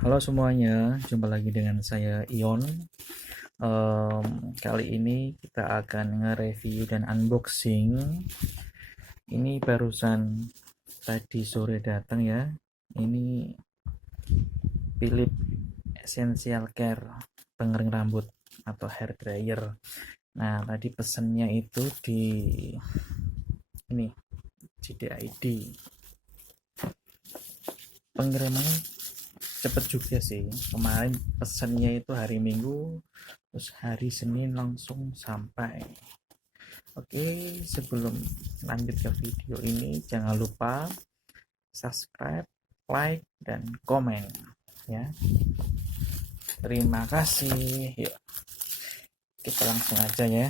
Halo semuanya, jumpa lagi dengan saya Ion. Kali ini kita akan nge-review dan unboxing. Ini barusan tadi sore datang ya. Ini Philips Essential Care pengering rambut atau hair dryer. Nah, tadi pesannya itu di ini JDID. Pengirimannya cepet juga sih. Kemarin pesannya itu hari Minggu, terus hari Senin langsung sampai. Oke, sebelum lanjut ke video ini jangan lupa subscribe, like, dan komen ya. Terima kasih. Yuk, kita langsung aja ya.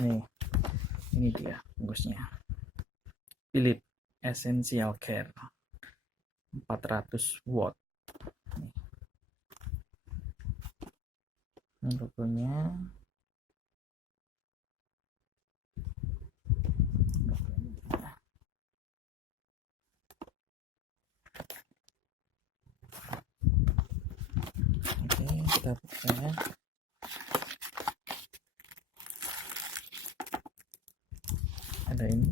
Nih, ini dia bungkusnya. Philips Essential Care 400 watt. Ini logonya. Oke, kita buka ya. Ada ini.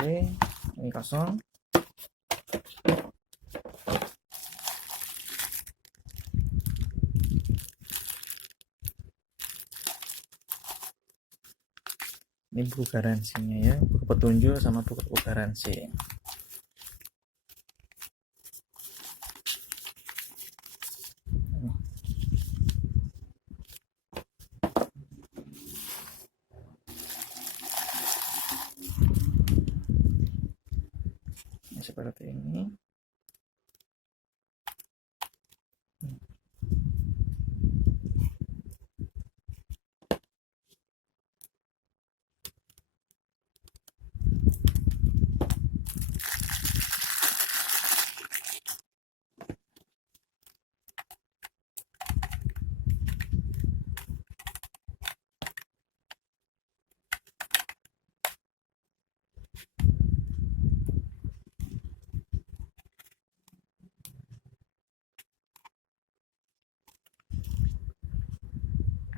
Oke, ini kosong. Ini buku garansinya ya, buku petunjuk sama buku garansi. Seperti ini.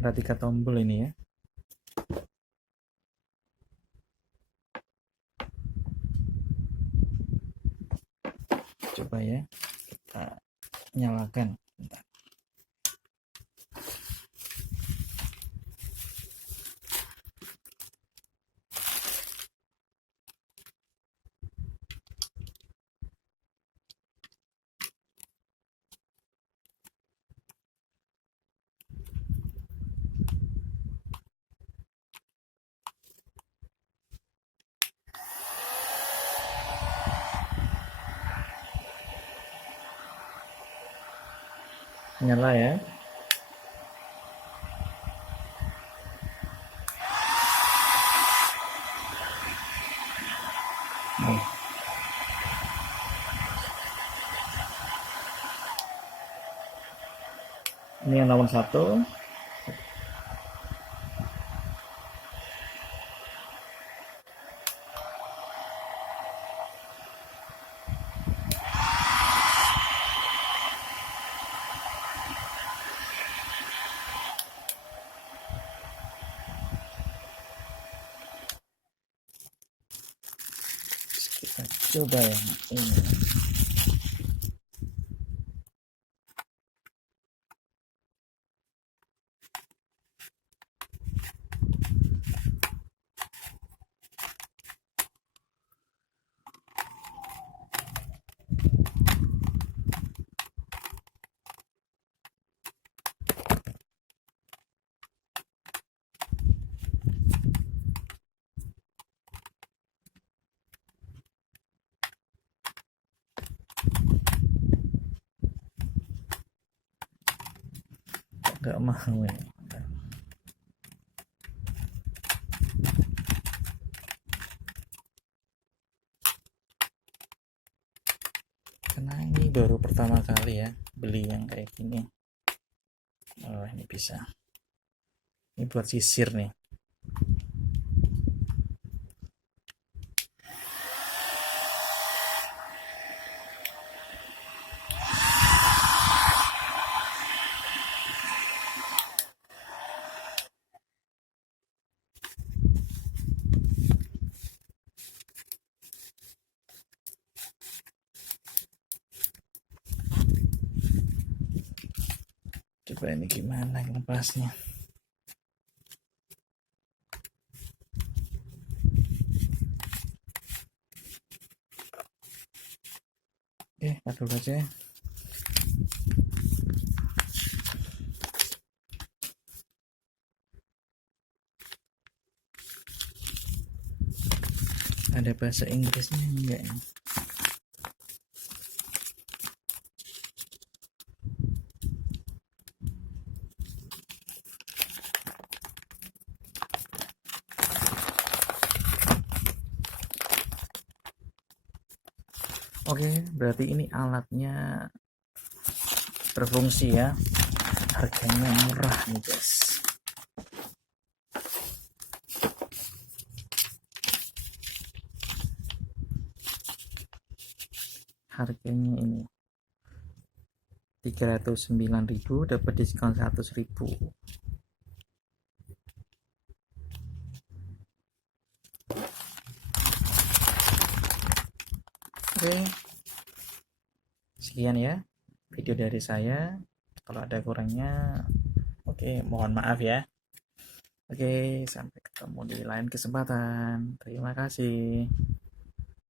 Ada 3 tombol ini ya. Coba ya, kita nyalakan. Bentar. Nyala ya. Nih. Ini yang nomor 1. Kita coba yang ini. nggak mau ini. Karena ini baru pertama kali ya beli yang kayak gini. Oh, ini bisa. Ini buat sisir nih. Coba ini gimana lepasnya. Oke, taruh aja. Ada bahasa Inggrisnya enggak ya? Oke, berarti ini alatnya berfungsi ya. Harganya murah nih guys. Harganya ini 309.000, dapat diskon 100.000. Oke, sekian ya video dari saya. Kalau ada kurangnya, oke, mohon maaf ya. Oke, sampai ketemu di lain kesempatan. Terima kasih.